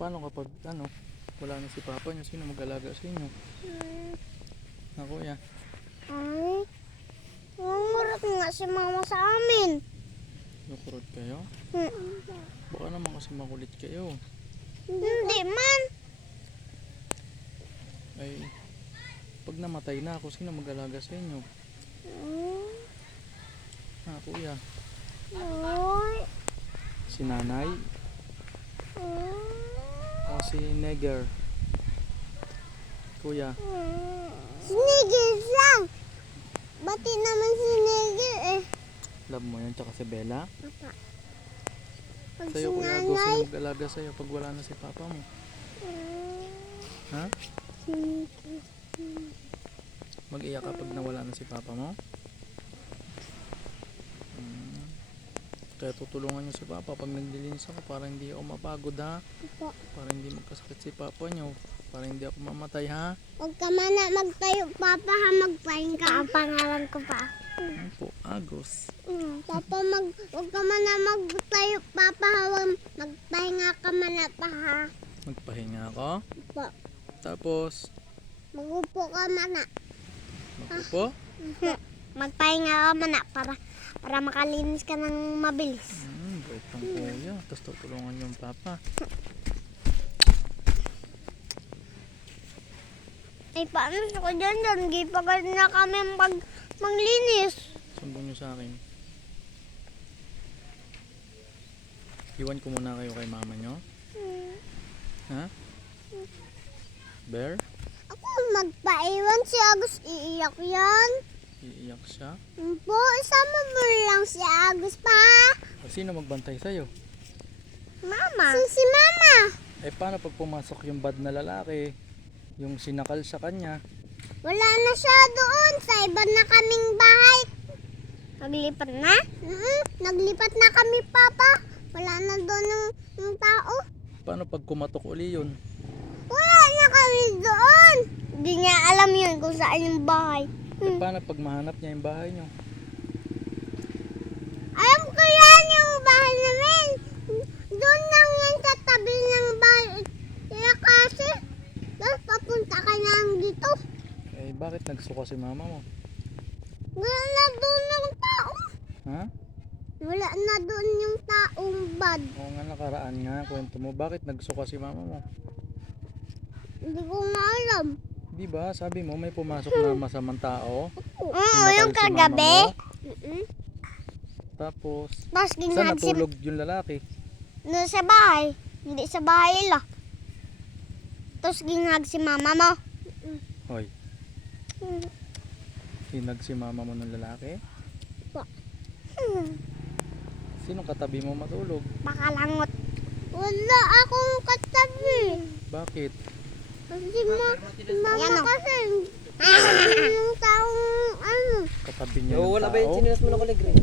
Paano kapag wala na si papa niyo? Sino mag-alaga sa inyo? Na kuya? Ay, mamurot nga si mama sa amin. Nakurot kayo? Baka naman kasi makulit kayo. Hindi man. Ay, pag namatay na ako, sino mag-alaga sa inyo? Na kuya? Ay. Si nanay? O si Neger? Kuya? Sinigil lang. Bati naman sinigil eh. Love mo yan, tsaka si Bella? Papa. Pag si Sa'yo kuya, Go, nanay. sino mag-alaga sa'yo pag wala na si papa mo? Ha? Sinigil. Mag-iyak ka pag nawala na si papa mo? Kaya tutulungan niyo si papa pag naglilinis ako para hindi ako mapagod, ha? Papa. Para hindi magkasakit si papa niyo. Para hindi ako mamatay, ha? Huwag ka man na magtayo, Papa, ha? Magpahinga ka. Ang pangalan ko pa. Ano po? Agos. Papa, huwag ka man na magtayo, Papa, ha? Magpahinga ka man na pa, ha? Magpahinga ako. Papa, Tapos, magupo ka man na. magpupo. Magpahinga ka man na para makalinis ka ng mabilis. Bait ng kuya. Tapos tutulungan yung papa. Ay, paano ko dyan? Gipagod na kami maglinis. Sumbong nyo sa akin. Iwan ko muna kayo kay mama nyo. Ha? Bear? Ako magpaiwan si Agus, iiyak yan. Iiyak siya. Po, isama mo lang si Agus pa. Sino magbantay sa'yo? Mama. Si Mama. Eh paano pag pumasok yung bad na lalaki? Yung sinakal sa kanya? Wala na siya doon. Sa iba na kaming bahay. Naglipat na? Naglipat na kami, Papa. Wala na doon ng tao. Paano pag kumatok uli yun? Wala na kami doon. Hindi niya alam yun kung saan yung bahay. Eh paano pag mahanap niya yung bahay nyo? Alam ko yan yung bahay namin. Doon lang yan sa tabi ng bahay. Kaya kasi, tapos papunta ka lang dito. Eh bakit nagsuka si mama mo? Wala na doon yung tao. Ha? Wala na doon yung taong bad. Oo nga, nakaraan nga, kwento mo. Bakit nagsuka si mama mo? Hindi ko na alam. Di ba? Sabi mo may pumasok na masamang tao. Oo, Sinakal yung si mama kagabi. mo. Tapos, Tapos saan ginag si... natulog yung lalaki? Doon sa bahay. Hindi sa bahay nila. Tapos ginag si mama mo. Hoy, hinag si mama mo ng lalaki? Sinong katabi mo matulog? Pakalangot. Wala akong katabi. Bakit? Kasi mama kasi. Yung taong ano. Katabi niya Oo, ng wala ba yung tao? sinilas mo na kulig rin?